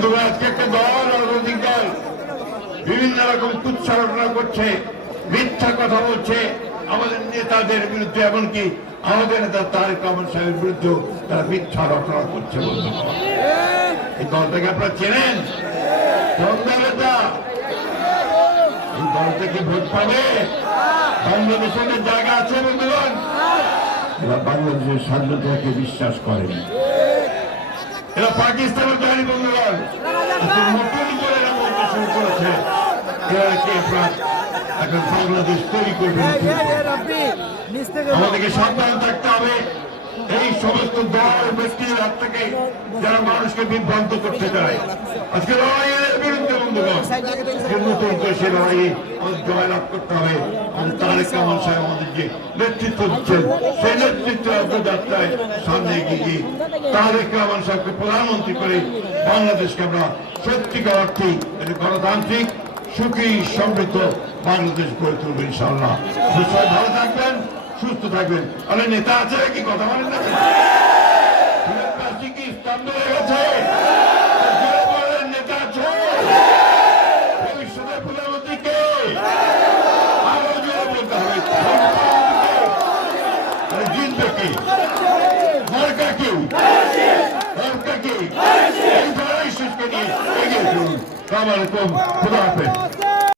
বন্ধুরা, আজকে একটা দল রাজনৈতিক দল বিভিন্ন রকম কুৎসারণা করছে, মিথ্যা কথা বলছে আমাদের নেতাদের বিরুদ্ধে, এমনকি আমাদের নেতা তারেক রহমান সাহেবের বিরুদ্ধে তারা মিথ্যা রচনা করছে। বন্ধুগণ, এই দলটাকে আপনারা চেনেন? কোন দল এটা? এই দলটা কি ভোট পাবে? বাংলাদেশের জায়গা আছে? বন্ধুগণ, এরা বাংলাদেশের স্বাধীনতাকে বিশ্বাস করেন, এরা পাকিস্তানের তৈরি। বন্ধুগণ, নতুন করে এরা বলতে শুরু করেছে এরা কি এখন বাংলাদেশ তৈরি করবে। আমাদেরকে সাবধান থাকতে হবে এই সমস্ত দল ব্যক্তির হাত থেকে যারা মানুষকে বিভ্রান্ত করতে চায়। আজকে লড়াইয়ের বিরুদ্ধে বন্ধুগণ, নতুন করে সে লড়াইয়ে আমাদের জয়লাভ করতে হবে। আমাদের তারেক রহমান সাহেব আমাদের যে নেতৃত্ব দিচ্ছেন, সেই নেতৃত্ব যাত্রায় সামনে এগিয়ে গিয়ে তারেক রহমান সাহেবকে প্রধানমন্ত্রী করে বাংলাদেশকে আমরা সত্যিকার অর্থেই গণতান্ত্রিক, সুখী, সমৃদ্ধ বাংলাদেশ গড়ে তুলবেন ইনশাআল্লাহ। সবাই ভালো থাকবেন, সুস্থ থাকবেন। আরে নেতা আছে কি কথা বলেন না? কি স্তম্ভ হয়ে গেছে? নেতা আছে? ভবিষ্যতের প্রধানমন্ত্রী কে? আরো জোরে বলতে হবে। জিতবে কি? মার্কা কি? মার্কা কি? এই ধরনের শেষকে নিয়ে এগিয়ে চলুন। আসসালামু আলাইকুম, খুদা হাফেজ।